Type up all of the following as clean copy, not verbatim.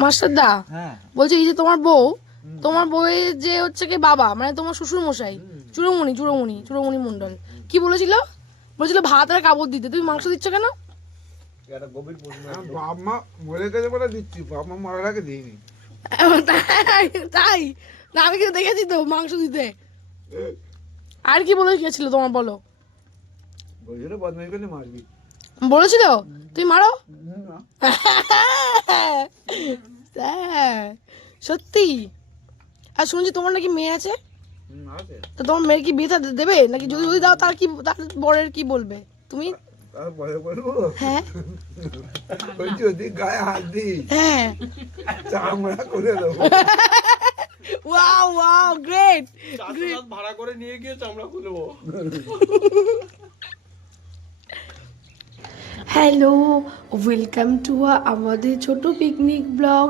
মাস্টারদা বলছে এই যে তোমার বউয়ের যে হচ্ছে কি বাবা মানে তোমার শ্বশুর মশাই চূড়মণি মণ্ডল কি বলেছিল ভাত আর কাপড় দিতে, তুমি মাংস দিচ্ছ কেন? বাপ মা মরে গেছে বলে দিচ্ছি, বাপ মা মারার আগে দিইনি। তাই না, আমি কিন্তু দেখেছি তো মাংস দিতে। আর কি বলে গেছিল তোমার, বলো। বলছিল বদমাইশ করলে মারবি। বলেছিল তুমি মারো? না। সত্যি? আর শুনছি তোমার নাকি মেয়ে আছে, আছে। তো তোমার মেয়ের কি বিয়ে দেবে নাকি? যদি যদি দাও তার কি, তার বরের কি বলবে তুমি? তারপরে বলবো হ্যাঁ ওই যদি গায়ে হাত দিই হ্যাঁ চামড়া করে দেবো। Wow wow great. ভাড়া করে নিয়ে গিয়ে চামড়া খুলবো। হ্যালো, ওয়েলকাম টু আমাদের ছোট পিকনিক ব্লগ।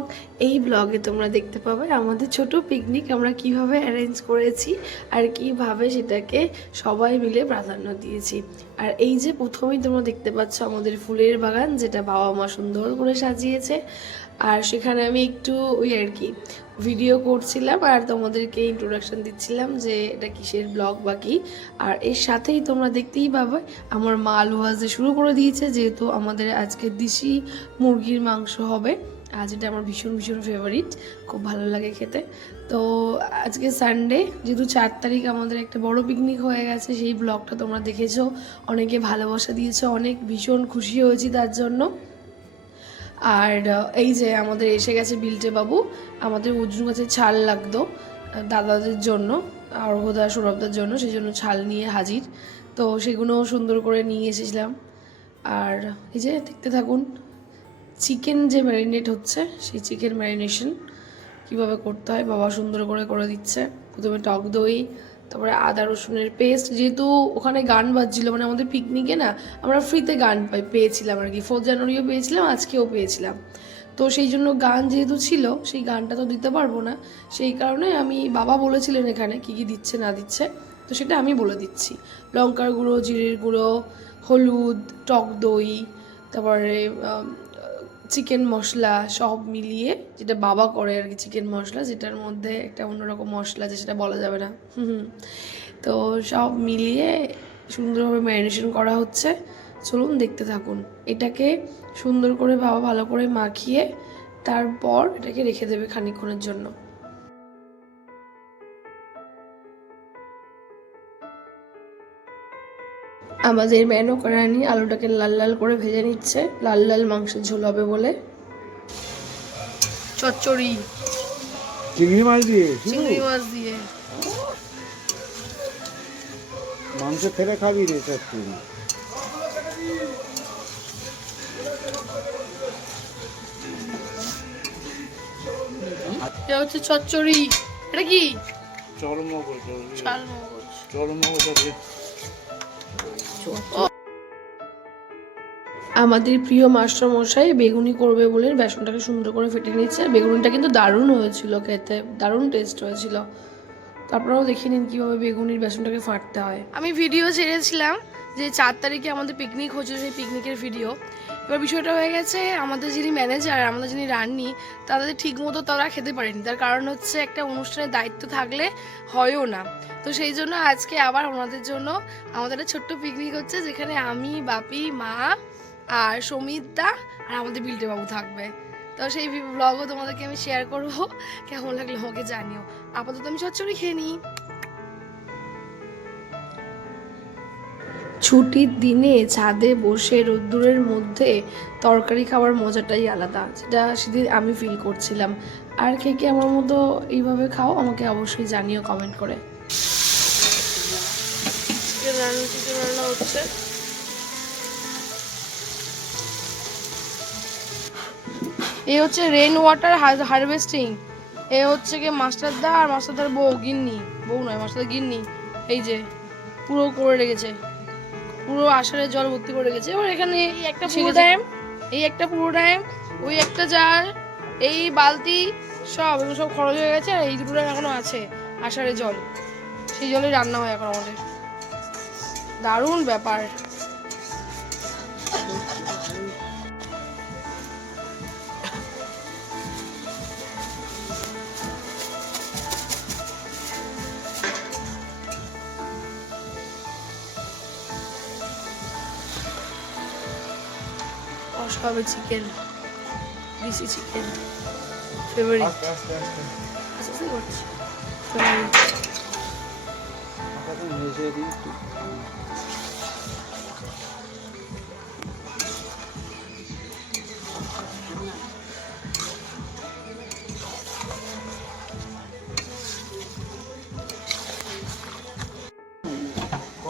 এই ব্লগে তোমরা দেখতে পাবে আমাদের ছোট পিকনিক আমরা কিভাবে অ্যারেঞ্জ করেছি আর কিভাবে সেটাকে সবাই মিলে প্রাধান্য দিয়েছি। আর এই যে প্রথমেই তোমরা দেখতে পাচ্ছ আমাদের ফুলের বাগান, যেটা বাবা মা সুন্দর করে সাজিয়েছে। আর সেখানে আমি একটু ওই আর কি ভিডিও করছিলাম আর তোমাদেরকে ইন্ট্রোডাকশন দিচ্ছিলাম যে এটা কিসের ব্লগ বা কী। আর এর সাথেই তোমরা দেখতেই পাবে আমার মা আলু ভাজতে শুরু করে দিয়েছে, যেহেতু আমাদের আজকে দেশি মুরগির মাংস হবে। আর যেটা আমার ভীষণ ভীষণ ফেভারিট, খুব ভালো লাগে খেতে। তো আজকে সানডে, যেহেতু 4 তারিখ আমাদের একটা বড় পিকনিক হয়ে গেছে, সেই ব্লগটা তোমরা দেখেছো, অনেকে ভালোবাসা দিয়েছো, অনেক ভীষণ খুশি হয়েছি তার জন্য। আর এই যে আমাদের এসে গেছে বিল্টে বাবু, আমাদের উজরু গাছের ছাল লাগতো দাদাদের জন্য, অর্ঘদা সৌরভদার জন্য, সেই জন্য ছাল নিয়ে হাজির। তো সেগুলো সুন্দর করে নিয়ে এসেছিলাম। আর এই যে দেখতে থাকুন চিকেন যে ম্যারিনেট হচ্ছে, সেই চিকেন ম্যারিনেশন কীভাবে করতে হয় বাবা সুন্দর করে করে দিচ্ছে। প্রথমে টক দই, তারপরে আদা রসুনের পেস্ট। যেহেতু ওখানে গান বাজছিল, মানে আমাদের পিকনিকে না আমরা ফ্রিতে গান পেয়েছিলাম আর কি, 4 জানুয়ারিও পেয়েছিলাম, আজকেও পেয়েছিলাম। তো সেই জন্য গান যেহেতু ছিল, সেই গানটা তো দিতে পারবো না, সেই কারণে আমি বাবা বলেছিলেন এখানে কী কী দিচ্ছে না দিচ্ছে, তো সেটা আমি বলে দিচ্ছি। লঙ্কার গুঁড়ো, জিরের গুঁড়ো, হলুদ, টক দই, তারপরে চিকেন মশলা সব মিলিয়ে, যেটা বাবা করে আর কি, চিকেন মশলা, যেটার মধ্যে একটা অন্যরকম মশলা আছে সেটা বলা যাবে না। তো সব মিলিয়ে সুন্দরভাবে ম্যারিনেশন করা হচ্ছে। চলুন দেখতে থাকুন। এটাকে সুন্দর করে বাবা ভালো করে মাখিয়ে তারপর এটাকে রেখে দেবে খানিকক্ষণের জন্য। আমাদের মেনু করানি আলুটাকে লাল লাল করে ভেজে নিচ্ছে, লাল লাল মাংসের ঝোল হবে বলে। চচ্চড়ি চিংড়ি মাছ দিয়ে মাংস ফেলে খাবি রে চচ্চড়ি। এটা হচ্ছে চচ্চড়ি। এটা কি? চরমগজ। আমাদের প্রিয় মাস্টারমশাই বেগুনি করবে বলে বেসনটাকে সুন্দর করে ফেটে নিচ্ছে। আর বেগুনিটা কিন্তু দারুণ হয়েছিল খেতে, দারুণ টেস্ট হয়েছিল। তারপরেও দেখে নিন কীভাবে বেগুনির বেসনটাকে ফাটতে হয়। আমি ভিডিও ছেড়েছিলাম যে 4 তারিখে আমাদের পিকনিক হচ্ছে, সেই পিকনিকের ভিডিও। এবার বিষয়টা হয়ে গেছে, আমাদের যিনি ম্যানেজার, আমাদের যিনি রান্নি, তাদের ঠিক মতো তারা খেতে পারেনি। তার কারণ হচ্ছে একটা অনুষ্ঠানের দায়িত্ব থাকলে হয়ও না। তো সেই জন্য আজকে আবার ওনাদের জন্য আমাদের একটা ছোট্ট পিকনিক হচ্ছে, যেখানে আমি, বাপি, মা আর সমিত দা আর আমাদের বিল্টে বাবু থাকবে। তো সেই ব্লগও তোমাদেরকে আমি শেয়ার করবো, কেমন লাগলো আমাকে জানিও। আপাতত আমি চচ্চড়ি খেয়ে নিই। ছুটির দিনে ছাদে বসে রোদ্দুরের মধ্যে তরকারি খাওয়ার মজাটাই আলাদা, যেটা সেদিন আমি ফিল করছিলাম। আর কে কে আমার মতো এইভাবে খাও আমাকে অবশ্যই জানিও কমেন্ট করে। চিকেন রান্না হচ্ছে। এই হচ্ছে রেন ওয়াটার হারভেস্টিং। এ হচ্ছে কি মাস্টারদা আর মাস্টারদার বউ, গিন্নি, বউ নয় মাস্টারদার গিন্নি। এই যে পুরো করে রেখেছে, পুরো আষাঢ়ের জল ভর্তি করে রেখেছে। এবার এখানে একটা পুরো ড্যাম, এই একটা পুরো ড্যাম, ওই একটা জার, এই বালতি, সব এগুলো সব খরচ হয়ে গেছে। আর এই দুটো ড্যাম এখনো আছে আষাঢ়ের জল, সেই জলে রান্না হয় এখন আমাদের। দারুণ ব্যাপার। হবে চিকেন, দেশি চিকেন ফেভারিট। আস্তে আস্তে আস্তে আস্তে করছি আপাতত মিশিয়ে দিই একটু।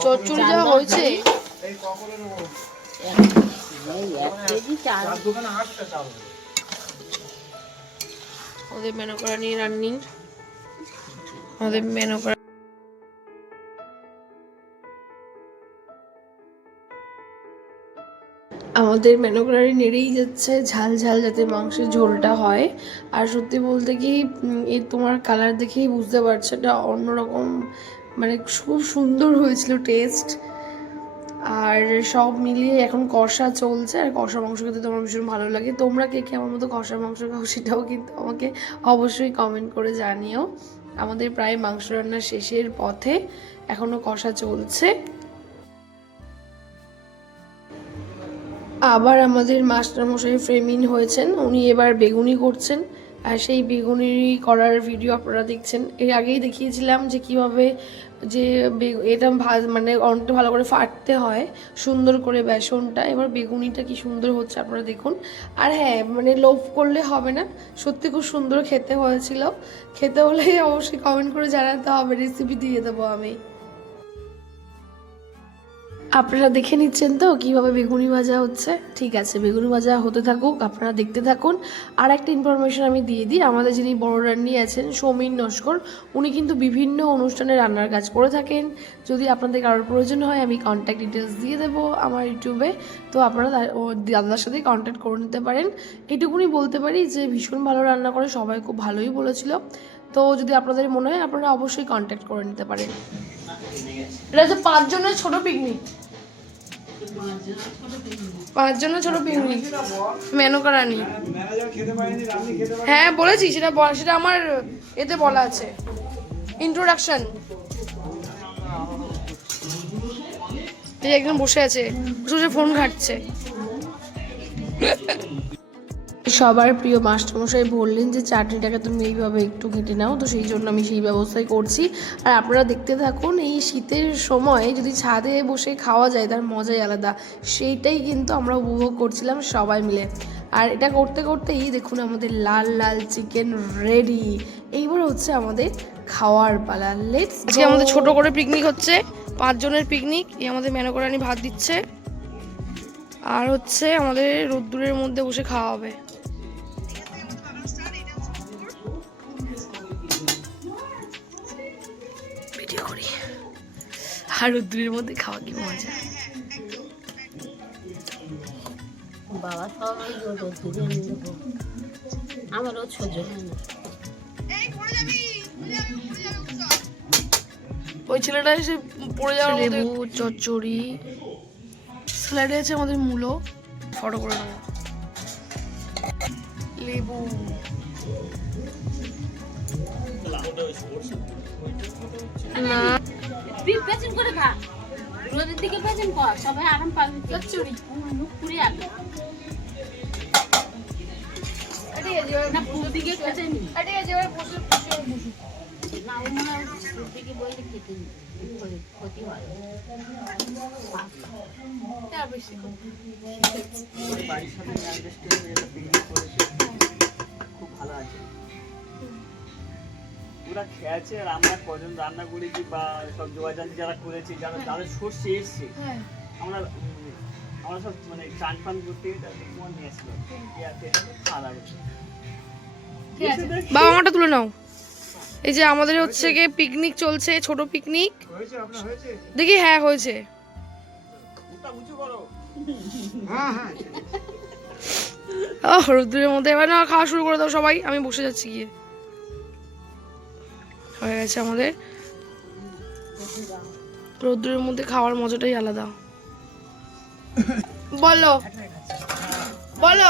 চচ্চড়ি যা হয়েছে এই কখনো নেবো এই 1 কেজি চাল চার দোকানে আসছে চাল ওদের মেনু করা নিয়ে রান্নিং, ওদের মেনু করা আমাদের মেনকরারি নেড়েই যাচ্ছে ঝাল ঝাল যাতে মাংসের ঝোলটা হয়। আর সত্যি বলতে কি এই তোমার কালার দেখেই বুঝতে পারছো এটা অন্যরকম, মানে খুব সুন্দর হয়েছিল টেস্ট। আর সব মিলিয়ে এখন কষা চলছে, আর কষা মাংস খেতে তোমার ভীষণ ভালো লাগে। তোমরা কে কে আমার মতো কষা মাংস খাও সেটাও কিন্তু আমাকে অবশ্যই কমেন্ট করে জানিও। আমাদের প্রায় মাংস রান্না শেষের পথে, এখনও কষা চলছে। আবার আমাদের মাস্টারমশাই ফ্রেমিন হয়েছেন, উনি এবার বেগুনি করছেন। আর সেই বেগুনি করার ভিডিও আপনারা দেখছেন। এর আগেই দেখিয়েছিলাম যে কীভাবে যে এটা মানে অনেকটা ভালো করে ফাটতে হয় সুন্দর করে বেসনটা। এবার বেগুনিটা কি সুন্দর হচ্ছে আপনারা দেখুন। আর হ্যাঁ, মানে লোভ করলে হবে না, সত্যি খুব সুন্দর খেতে হয়েছিল। খেতে হলে অবশ্যই কমেন্ট করে জানাতে হবে, রেসিপি দিয়ে দেবো আমি। আপনারা দেখে নিচ্ছেন তো কিভাবে বেগুনি ভাজা হচ্ছে। ঠিক আছে, বেগুনি ভাজা হতে থাকুক, আপনারা দেখতে থাকুন। আর একটা ইনফরমেশন আমি দিয়ে দিই, আমাদের যিনি বড় রান্নি আছেন সৌমিন নস্কর, উনি কিন্তু বিভিন্ন অনুষ্ঠানে রান্নার কাজ করে থাকেন। যদি আপনাদের কারোর প্রয়োজন হয় আমি কন্ট্যাক্ট ডিটেলস দিয়ে দেবো আমার ইউটিউবে, তো আপনারা দাদার সাথে কন্ট্যাক্ট করে নিতে পারেন। এটুকুনি বলতে পারি যে ভীষণ ভালো রান্না করে, সবাই খুব ভালোই বলেছিল। তো যদি আপনাদের মনে হয় আপনারা অবশ্যই কন্ট্যাক্ট করে নিতে পারেন। এটা হচ্ছে 5 জনের ছোট পিকনিক, 5 জনের ছোট পিকনিক মেনকা রানী। হ্যাঁ বলেছি, সেটা আমার এতে বলা আছে ইন্ট্রোডাকশন। একজন বসে আছে, বসে ফোন ঘাটছে। সবার প্রিয় মাস্টারমশাই বললেন যে চাটনিটাকে তুমি এইভাবে একটু ঘেঁটে নাও, তো সেই জন্য আমি সেই ব্যবস্থাই করছি। আর আপনারা দেখতে থাকুন, এই শীতের সময় যদি ছাদে বসে খাওয়া যায় তার মজাই আলাদা, সেইটাই কিন্তু আমরা উপভোগ করছিলাম সবাই মিলে। আর এটা করতে করতেই দেখুন আমাদের লাল লাল চিকেন রেডি। এইবার হচ্ছে আমাদের খাওয়ার পালা। লেটস আজকে আমাদের ছোট করে পিকনিক হচ্ছে, 5 জনের পিকনিক। এই আমাদের মেনকা রানী ভাত দিচ্ছে, আর হচ্ছে আমাদের রোদ্দুরের মধ্যে বসে খাওয়া হবে। ভিডিও করি, আর রোদ্দুরের মধ্যে খাওয়া কি মজা। বাবা সবাই রোদ দিয়ে নিয়ে দেবো, আমারও সহ্য হয় না। ওই ছেলেটা এসে পড়ে যাওয়ার মতো। লেবু, চচ্চড়ি, স্যালাডে আছে আমাদের মূলো, ফটো করে নেবো। লেবু, না তুই পেছন করে খা, রোদের দিকে পেছন কর, সবাই আরাম পাবে। চচ্চড়ি মুখ পুড়ে যাবে না, পুরো দিকে পেছন না, ও মনে হয় পুরো দিকে বইলে খেতে ক্ষতি হয়। খুব ভালো আছে, পুরা খেয়েছে। আর আমরা কজন রান্না করেছি বা সব যোগাযোগ যারা করেছি, যারা যাদের সর্ষে এসছে, আমরা সব মানে চান পান করতে মন নিয়ে আসলো, খাওয়া দাওয়া করছি। বাবা আমারটা তুলে নাও। এই যে আমাদের হচ্ছে গিয়ে পিকনিক চলছে, ছোট পিকনিক। হয়েছে আপনার হয়েছে? দেখি হ্যাঁ হয়েছে। উঁচু করো। হ্যাঁ হ্যাঁ রোদ্দুরের মধ্যে এবার না খাওয়া শুরু করে দাও সবাই, আমি বসে যাচ্ছি গিয়ে। হয়ে গেছে আমাদের, রোদ্দুরের মধ্যে খাওয়ার মজাটাই আলাদা। বলো বলো,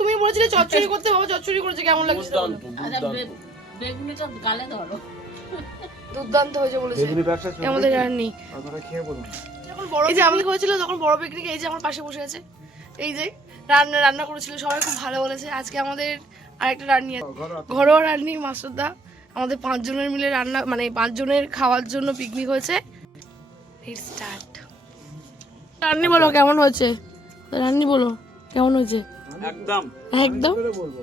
তুমি বলেছিলে চচ্চড়ি করতে, বাবা চচ্চড়ি করেছে, কেমন লাগছে? বেগুনিটা গালে ধরো, দুর্দান্ত হয়েছে বলেছে আমাদের রান্নি। আপনারা খেয়ে বলুন। যখন বড় এই যে আমি হয়েছিল তখন বড় পিকনিক, এই যে আমার পাশে বসে আছে, এই যে রান্না রান্না করেছিল, সবাই খুব ভালো বলেছে। আজকে আমাদের আরেকটা রান্নি ঘরোয়া। ঘরোয়া রান্নি মাসুদা, আমাদের 5 জনের মিলে রান্না, মানে 5 জনের খাওয়ার জন্য পিকনিক হয়েছে। স্টার্ট। রান্নি বলো কেমন হয়েছে, রান্নি বলো কেমন হয়েছে। একদম একদম কি করে বলবো?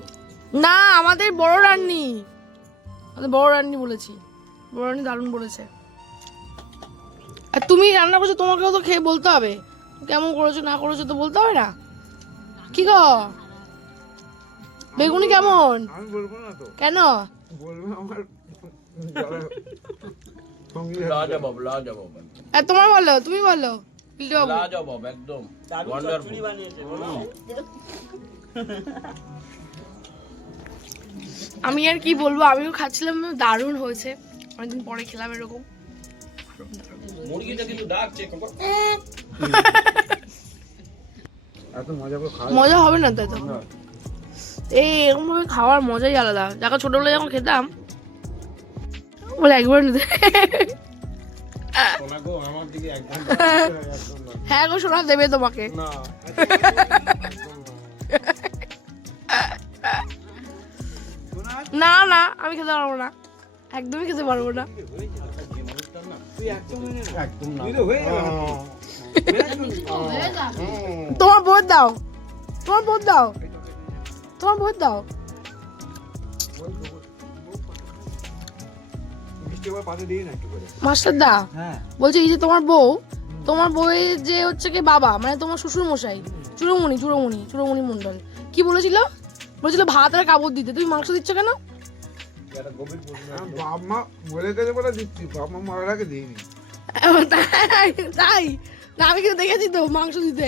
না, আমাদের বড় রান্নি, আমাদের বড় রান্নি বলেছি, বড় রান্নি দারুণ বলেছে। আর তুমি রান্না করছো, তোমাকেও তো খেয়ে বলতে হবে কেমন করেছো না করেছো, তো বলতে হবে না। কি গো বেগুনি কেমন, আমি বলবো না তো, কেন? বলবো আমার যারা সঙ্গী লাজবাব লাজবাব আর তোমার বলো, তুমি বলো বিল্টু বাবু। লাজবাব একদম দারুণ চচ্চড়ি বানিয়েছে বলো। আমি আর কি বলবো, আমিও খাচ্ছিলাম, দারুণ হয়েছে, অনেকদিন পরে খেলাম এরকম। মুরগিটা কিন্তু ডাকছে এত মজা করে খাওয়া মজা হবে না তাই তো, এই এরকম ভাবে খাওয়ার মজাই আলাদা। দেখো ছোটবেলায় যখন খেতাম বলে একবার নিতে, সোনা গো আমার দিকে একদম হ্যাঁ গো সোনা দেবে তোমাকে। না না না আমি খেতে পারবো না, একদমই খেতে পারবো না। তুই একদম একদম না তুই তো হয়ে গেল তোমার বোধ দাও, তোমার বোধ দাও, তোমার বোধ দাও। মিষ্টি করে পাতে দিই না একটু করে। মাস্টার দা হ্যাঁ বলছে এই যে তোমার বউ, তোমার বউয়ের যে হচ্ছে কি বাবা, মানে তোমার শ্বশুর মশাই চূড়মণি চূড়মণি চূড়মণি মণ্ডল, কি বলেছিল, বলেছিল ভাত আর কাপড় দিতে, তুমি মাংস দিচ্ছ কেন? বাপ মা বলে গেলে বলে দিচ্ছি, বাপ মা মারার আগে দিইনি। তাই না, আমি কিন্তু দেখেছি তো মাংস দিতে।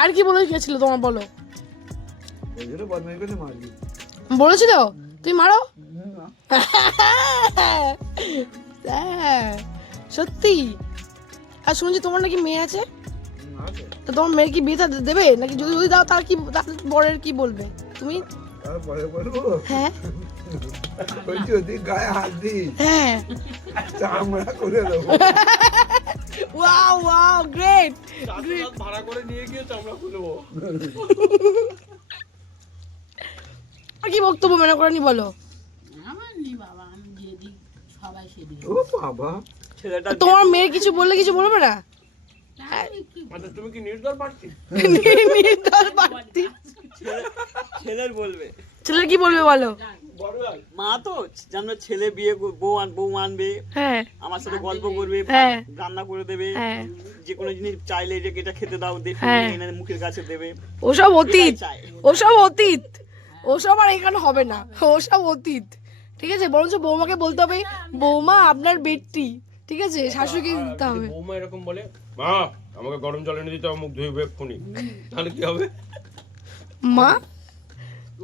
আর কি বলে গেছিল তোমার, বলো। ওই জন্য বদমাই করে মারবি। বলেছিল তুমি মারো। হ্যাঁ, সত্যি। আর শুনছি তোমার নাকি মেয়ে আছে, তো তোমার মেয়ের কি বিয়ে থা- দেবে নাকি? যদি যদি দাও তার কি, তার বরের কি বলবে তুমি? তারপরে বলবো হ্যাঁ ওই যদি গায়ে হাত দিস হ্যাঁ, চামড়া করে দেবো। Wow wow great. ভাড়া করে নিয়ে গিয়ে চামড়া খুলবো। আর কি বক্তব্য মনে করেনি বলো। আমার নি বাবা, আমি দিয়ে দিই সবাই সেদিন। ও বাবা ছেলেটা তোমার মেয়ের কিছু বললে কিছু বলবে না? আচ্ছা তুমি কি নির্দল পাচ্ছি নির্দল প্রার্থী। ছেলের বলবে, ছেলের কি বলবে বলো। মা তো জানো ছেলে বিয়ে বউ আনবে, হ্যাঁ আমার সাথে গল্প করবে, হ্যাঁ। রান্না করে দেবে, হ্যাঁ। যে কোনো জিনিস চাইলে যে এটা খেতে দাও দেখে হ্যাঁ। এনে মুখের কাছে দেবে। ওসব অতীত, এটাই চাই। ওসব অতীত, ওসব আর এখানে হবে না, ওসব অতীত। ঠিক আছে, বরঞ্চ বৌমাকে বলতে হবে বৌমা আপনার বেডটি, ঠিক আছে, শাশুড়িকে দিতে হবে। বৌমা এরকম বলে মা আমাকে গরম জল এনে দিতে হবে, মুখ ধুইবে এক্ষুনি, তাহলে কি হবে? মা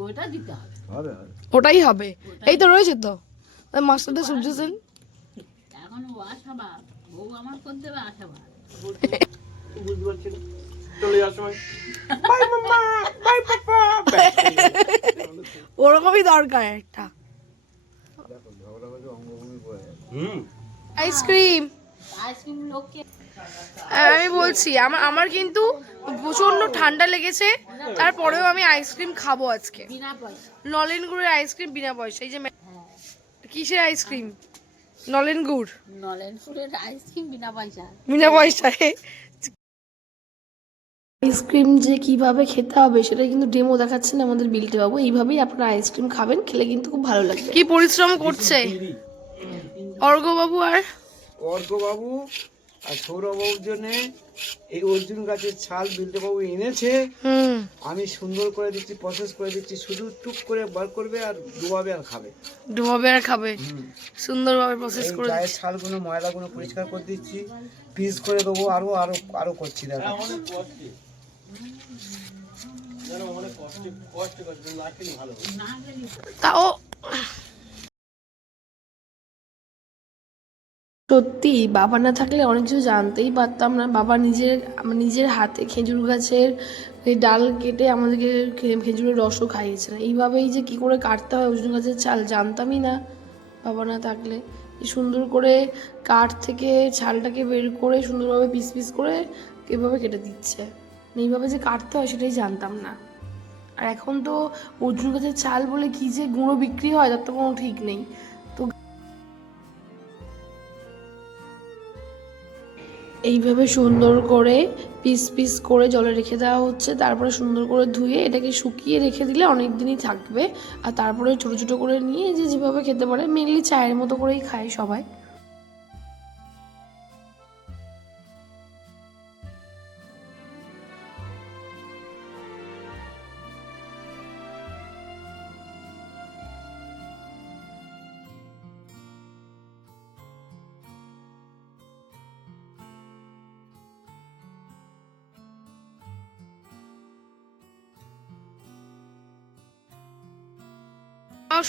ওটা দিতে হবে। হবে হবে। ওটাই হবে। এই তো রয়েছে তো মাস্টারদা সূর্য সেন। এখন ও আশাবাদ, বউ আমার করে দেবে আশাবাদ। বুঝতে পারছি না, চলে যাওয়ার সময় ওরকমই দরকার একটা। দেখো ঝগড়া হচ্ছে অঙ্গভূমি করে হুম আইসক্রিম, আইসক্রিম লোককে আমি বলছি আমার কিন্তু প্রচন্ড ঠান্ডা লেগেছে, তারপরেও আমি আইসক্রিম খাবো আজকে। বিনা পয়সা। নলেন গুড়ের আইসক্রিম বিনা পয়সা। এই যে কিসের আইসক্রিম? নলেন গুড় নলেনপুরের আইসক্রিম বিনা পয়সা। বিনা পয়সায়। আইসক্রিম যে কিভাবে খেতে হবে সেটা কিন্তু ডেমো দেখাচ্ছেন আমাদের বিল্টু বাবু। এইভাবেই আপনারা আইসক্রিম খাবেন, খেলে কিন্তু খুব ভালো লাগবে। কি পরিশ্রম করছে অর্ঘ্য বাবু আর অর্ঘ্যবাবু আর সৌরভবাবুর জন্য এই অর্জুন গাছের ছাল বিল্টুবাবু এনেছে। হুম, আমি সুন্দর করে দিচ্ছি, প্রসেস করে দিচ্ছি, শুধু টুক করে বার করবে আর ডুবাবে আর খাবে। ডুবাবে আর খাবে, সুন্দরভাবে প্রসেস এই করে গায়ের দিচ্ছে। ছালগুলো ময়লাগুলো পরিষ্কার করে দিচ্ছি, পিস করে দেবো, আরো আরো আরো করছি দেখা। তাও সত্যি বাবা না থাকলে অনেক কিছু জানতেই পারতাম না। বাবা নিজের হাতে খেজুর গাছের এই ডাল কেটে আমাদেরকে খেজুরের রসও খাইয়েছেন। এইভাবেই যে কি করে কাটতে হয় অর্জুন গাছের ছাল জানতামই না বাবা না থাকলে। কি সুন্দর করে কাঠ থেকে ছালটাকে বের করে সুন্দরভাবে পিস পিস করে এভাবে কেটে দিচ্ছে। এইভাবে যে কাটতে হয় সেটাই জানতাম না। আর এখন তো অর্জুন গাছের চাল বলে কি যে গুঁড়ো বিক্রি হয় তার তো কোনো ঠিক নেই। তো এইভাবে সুন্দর করে পিস পিস করে জলে রেখে দেওয়া হচ্ছে, তারপরে সুন্দর করে ধুয়ে এটাকে শুকিয়ে রেখে দিলে অনেক দিনই থাকবে। আর তারপরে ছোটো ছোটো করে নিয়ে যে যেভাবে খেতে পারে, মেনলি চায়ের মতো করেই খায় সবাই।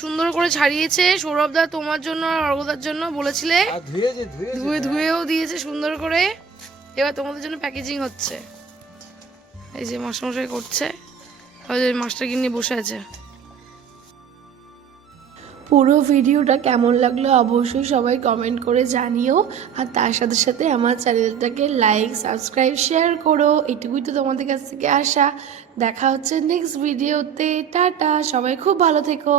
সুন্দর করে ছাড়িয়েছে সৌরভদা তোমার জন্য আর অর্ঘদার জন্য, বলেছিলে আর ধুয়েছে ধুয়েছে ধুয়ে ধুয়েও দিয়েছে সুন্দর করে। এবার তোমাদের জন্য প্যাকেজিং হচ্ছে, এই যে মাস্টারমশাই করছে, ওই যে মাস্টারকে নিয়ে বসে আছে। পুরো ভিডিওটা কেমন লাগলো অবশ্যই সবাই কমেন্ট করে জানিও, আর তার সাথে সাথে আমার চ্যানেলটাকে লাইক সাবস্ক্রাইব শেয়ার করো। এটুকুই তো তোমাদের কাছ থেকে আশা। দেখা হচ্ছে নেক্সট ভিডিওতে। টাটা, সবাই খুব ভালো থেকো।